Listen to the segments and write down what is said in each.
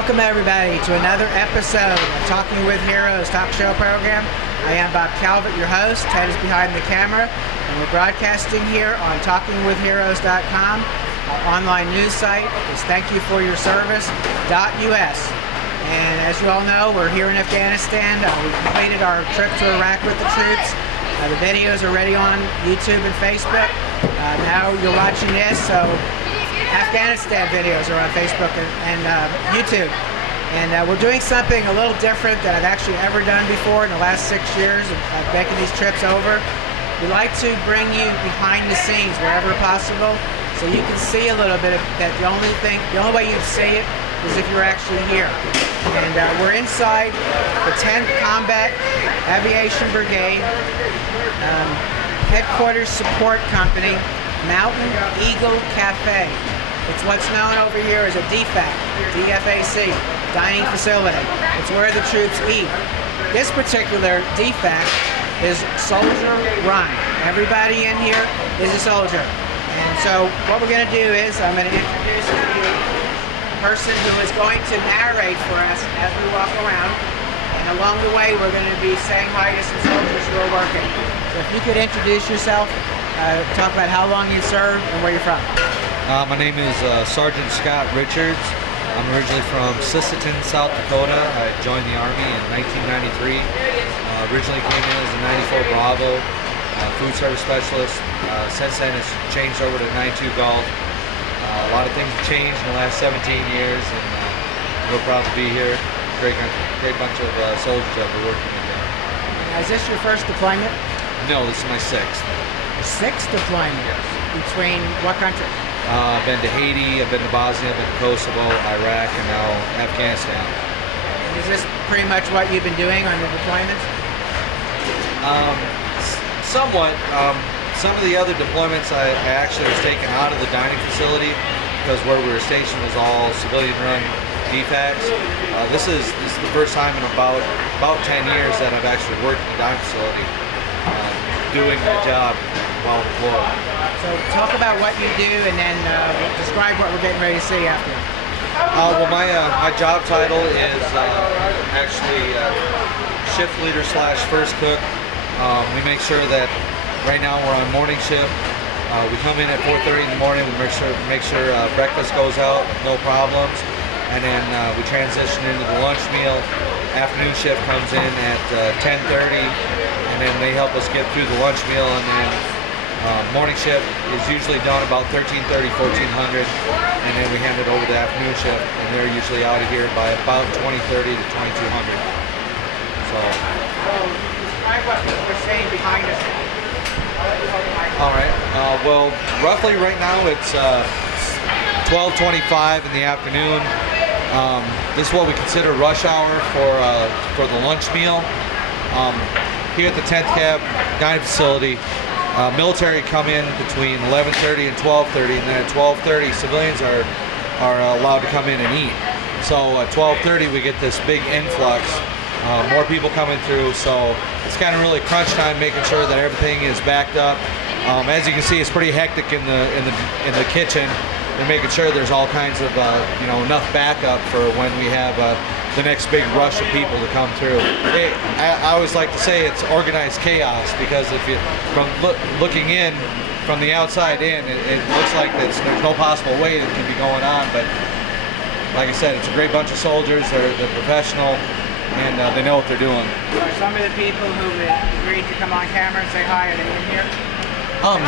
Welcome everybody to another episode of Talking with Heroes talk show program. I am Bob Calvert, your host. Ted is behind the camera, and we're broadcasting here on TalkingWithHeroes.com. Our online news site is thankyoufforyourservice.us. And as you all know, we're here in Afghanistan. We completed our trip to Iraq with the troops. The videos are ready on YouTube and Facebook. Now you're watching this, so Afghanistan videos are on Facebook and YouTube. And we're doing something a little different than I've actually ever done before in the last 6 years of making these trips over. We like to bring you behind the scenes wherever possible, so you can see a little bit of that. The only way you'd see it is if you're actually here. And we're inside the 10th Combat Aviation Brigade Headquarters Support Company, MountainEagleCafe. It's what's known over here as a DFAC, dining facility. It's where the troops eat. This particular DFAC is soldier run. Everybody in here is a soldier. And so what we're going to do is I'm going to introduce you to a person who is going to narrate for us as we walk around. And along the way we're going to be saying hi to some soldiers who are working. So if you could introduce yourself, talk about how long you served and where you're from. My name is Sergeant Scott Richards. I'm originally from Sossetom, South Dakota. I joined the Army in 1993. Originally came in as a 94 Bravo food service specialist. Since then it's changed over to 92 Golf. A lot of things have changed in the last 17 years, and we're proud to be here. Great bunch of soldiers that we're working with there. Now, is this your first deployment? No, this is my sixth. Sixth deployment? Yes. Between what country? I've been to Haiti, I've been to Bosnia, I've been to Kosovo, Iraq, and now Afghanistan. Is this pretty much what you've been doing on your deployments? Somewhat. Some of the other deployments I actually was taken out of the dining facility because where we were stationed was all civilian-run DFACs. This is the first time in about 10 years that I've actually worked in the dining facility doing my job while deployed. So talk about what you do, and then describe what we're getting ready to see after. Well, my job title is actually shift leader / first cook. We make sure that right now we're on morning shift. We come in at 4:30 in the morning. We make sure breakfast goes out, no problems, and then we transition into the lunch meal. Afternoon shift comes in at 10:30, and then they help us get through the lunch meal, and then morning shift is usually done about 13:30, 1400, and then we hand it over to afternoon shift, and they're usually out of here by about 20:30 to 2200. So describe what we're seeing behind us. All right. Well, roughly right now it's 12:25 in the afternoon. This is what we consider rush hour for the lunch meal. Here at the 10th Cab dining facility, military come in between 11:30 and 12:30, and then at 12:30 civilians are allowed to come in and eat. So at 12:30 we get this big influx, more people coming through. So it's kind of really crunch time, making sure that everything is backed up. As you can see, it's pretty hectic in the kitchen. They're making sure there's all kinds of enough backup for when we have the next big rush of people to come through. I always like to say it's organized chaos, because if you looking in from the outside in, it looks like there's no possible way that could be going on. But like I said, it's a great bunch of soldiers. They're professional, and they know what they're doing. Are some of the people who agreed to come on camera and say hi, are they in here?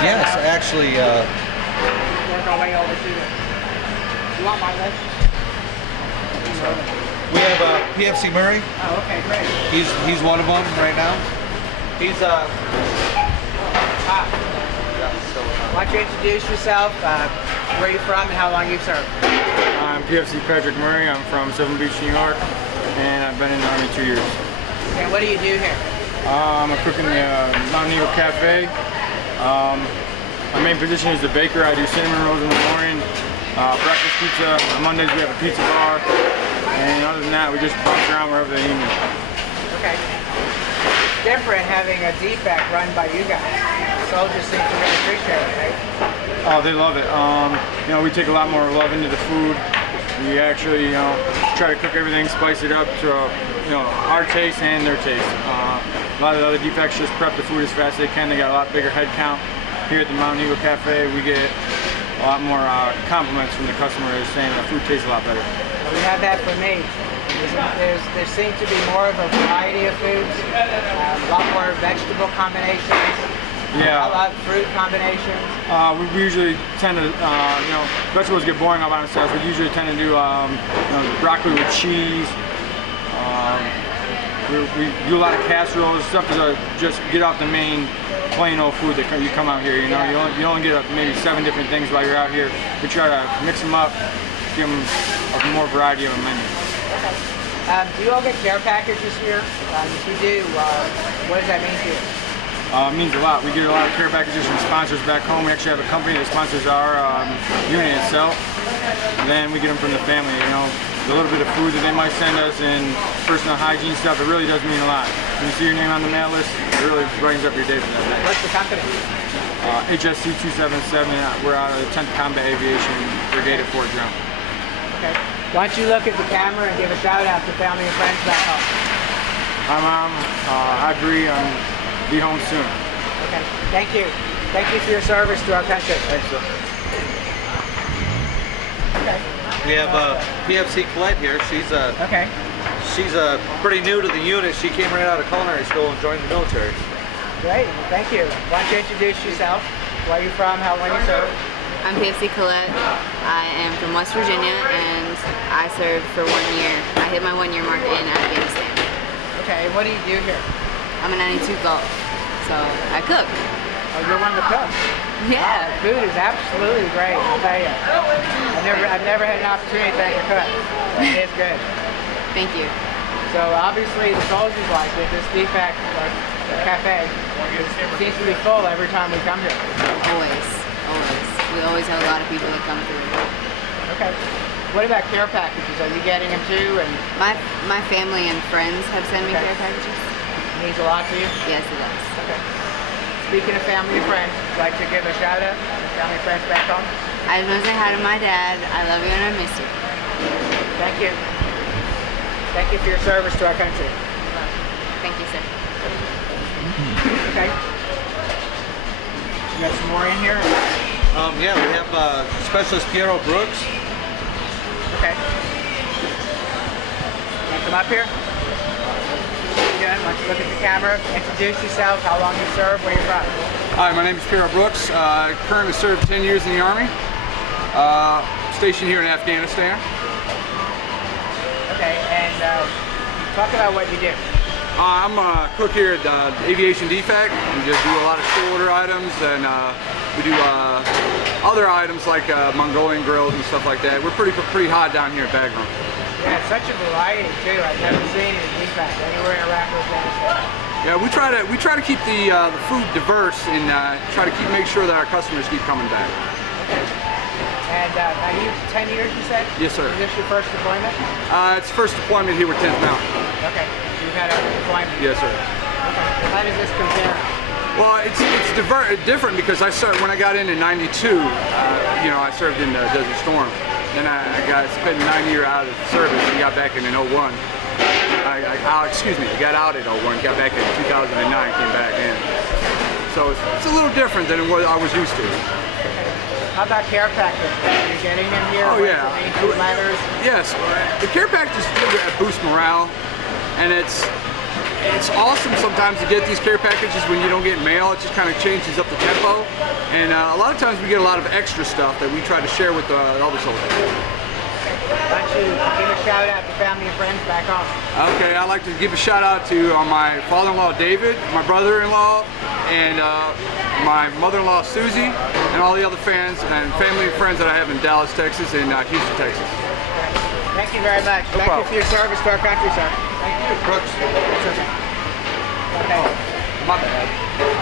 Yes, actually. Work our way over to this. You want my list? We have PFC Murray. Oh, okay, great. He's one of them right now. He's Why don't you introduce yourself, where you're from, and how long you've served? I'm PFC Patrick Murray. I'm from Sulvan Beach, New York, and I've been in the Army 2 years. And what do you do here? I'm a cook in the MountainEagleCafe. My main position is the baker. I do cinnamon rolls in the morning, breakfast pizza. On Mondays we have a pizza bar, and other than that we just bounce around wherever they need me. Okay. It's different having a DFAC run by you guys. Soldiers seem to really appreciate it, right? Oh, they love it. We take a lot more love into the food. We actually, try to cook everything, spice it up to, our taste and their taste. A lot of the other DFACs just prep the food as fast as they can. They got a lot bigger head count. Here at the Mountain Eagle Cafe, we get a lot more compliments from the customers saying the food tastes a lot better. We have that for me. There seems to be more of a variety of foods, a lot more vegetable combinations, yeah, a lot of fruit combinations. We usually tend to, vegetables get boring all by themselves. We usually tend to do, broccoli with cheese. We do a lot of casseroles, stuff to just get off the main plain old food that you come out here. You only get maybe 7 different things while you're out here. We try to mix them up, give them a more variety of a menu. Okay. Do you all get care packages here? If you do, what does that mean to you? It means a lot. We get a lot of care packages from sponsors back home. We actually have a company that sponsors our unit itself. And then we get them from the family. The little bit of food that they might send us and personal hygiene stuff, it really does mean a lot. When you see your name on the mail list, it really brightens up your day for that day. What's the company? HSC 277. We're out of the 10th Combat Aviation Brigade at Fort Drum. Okay. Why don't you look at the camera and give a shout out to family and friends back home? Hi Mom, I agree, be home soon. Okay, thank you. Thank you for your service to our country. Thanks, sir. Okay. We have PFC Collett here. She's pretty new to the unit. She came right out of culinary school and joined the military. Great, well, thank you. Why don't you introduce yourself? Where are you from? How long you served? I'm PFC Collett. I am from West Virginia and I served for 1 year. I hit my 1 year mark in Afghanistan. Okay, what do you do here? I'm a 92 Gulf, so I cook. Oh, you're one of the cooks? Yeah. Food is absolutely great, I'll tell you. I've never had an opportunity to thank a cook. It is good. Thank you. So obviously the soldier's like it, this DFAC cafe seems to be full every time we come here. Always. We always have a lot of people that come through. Okay. What about care packages? Are you getting them too? And My family and friends have sent me care packages. Means a lot to you? Yes, it does. Okay. Speaking of family and friends, would you like to give a shout out to family and friends back home? I just want to say hi to my dad. I love you and I miss you. Thank you. Thank you for your service to our country. Thank you, sir. Okay. You got some more in here? Yeah, we have Specialist Peiro Brooks. Okay. Want to come up here? Again, why don't you look at the camera, introduce yourself, how long you served, where you're from. Hi, my name is Peiro Brooks. Currently served 10 years in the Army. Stationed here in Afghanistan. Okay, and talk about what you do. I'm a cook here at Aviation DFAC. We just do a lot of short order items, and we do other items like Mongolian grills and stuff like that. We're pretty hot down here at Bagram. Yeah, it's such a variety too. I've never seen it in DFAC anywhere in Iraq or Afghanistan. Yeah, we try to keep the food diverse and try to make sure that our customers keep coming back. Okay. And are you 10 years, you said? Yes, sir. Is this your first deployment? It's first deployment here with 10th Mountain. Okay. So you've had other deployments? Yes, sir. Okay. How does this compare? Well, it's different because when I got in '92, I served in Desert Storm. Then I spent 9 years out of service and got back in 01. I got out at 01, got back in 2009, came back in. So it's a little different than what I was used to. How about care packages? Are you getting them here? Oh yeah. Letters? Yes, the care packages boost morale, and it's awesome sometimes to get these care packages when you don't get mail. It just kind of changes up the tempo, and a lot of times we get a lot of extra stuff that we try to share with other soldiers. Why don't you give a shout out to family and friends back home? Okay, I'd like to give a shout out to my father-in-law David, my brother-in-law, and my mother-in-law Susie, and all the other fans and family and friends that I have in Dallas, Texas, and Houston, Texas. Thank you very much. No Thank problem. you for your service to our country, sir. Thank you. Brooks. That's okay. Okay. My bad.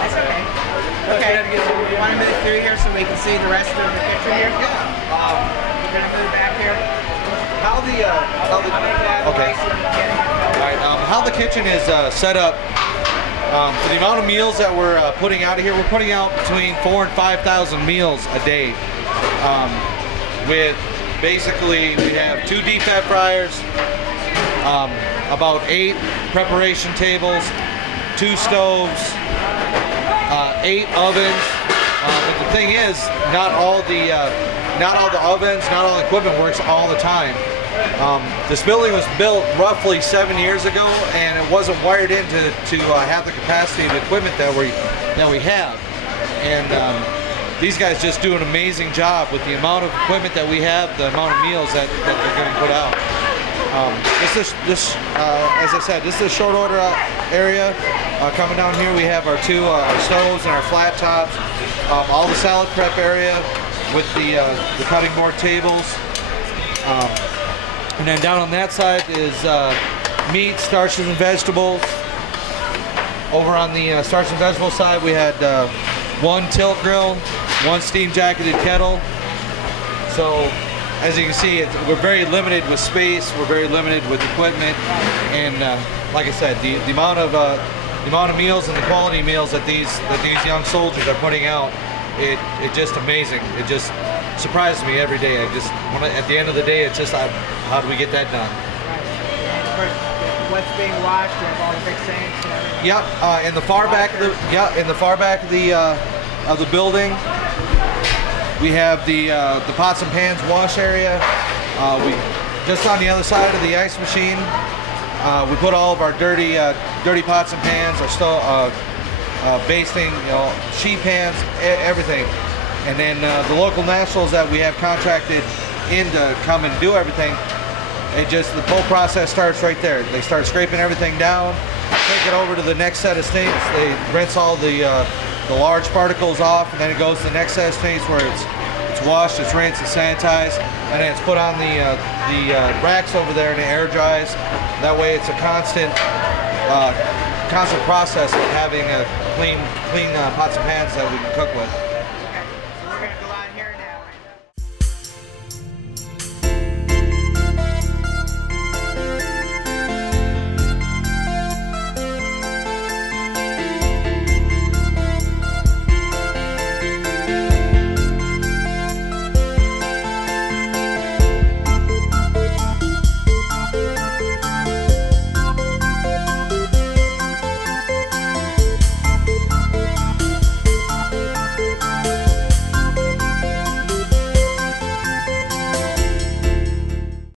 That's okay. Okay. So we want to move through here so we can see the rest of the kitchen here? Yeah. We're going to move back here. Okay. All right. How the kitchen is set up. For the amount of meals that we're putting out of here, we're putting out between 4,000 and 5,000 meals a day. With basically we have 2 DFAC fryers, about 8 preparation tables, 2 stoves, 8 ovens. But the thing is, not all the ovens, not all the equipment works all the time. This building was built roughly 7 years ago, and it wasn't wired in to have the capacity of equipment that we have. And these guys just do an amazing job with the amount of equipment that we have, the amount of meals that they're going to put out. As I said, this is a short order area. Coming down here, we have our 2 stoves and our flat tops. All the salad prep area with the cutting board tables. And then down on that side is meat, starches, and vegetables. Over on the starch and vegetable side, we had 1 tilt grill, 1 steam jacketed kettle. So as you can see, we're very limited with space. We're very limited with equipment, and like I said, the amount of meals and the quality of meals that these young soldiers are putting out, it's just amazing. It just surprises me every day. At the end of the day, it's just how do we get that done? And of course, what's being watched, we have all the big sinks and everything. Yep, in the far back of the building, we have the pots and pans wash area. We just on the other side of the ice machine, we put all of our dirty pots and pans, our stove, basting, sheet pans, everything. And then the local nationals that we have contracted in to come and do everything, the whole process starts right there. They start scraping everything down, take it over to the next set of sinks. They rinse all the large particles off, and then it goes to the next set of sinks where it's washed, it's rinsed, it's sanitized, and then it's put on the racks over there and it air dries. That way it's a constant process of having clean pots and pans that we can cook with.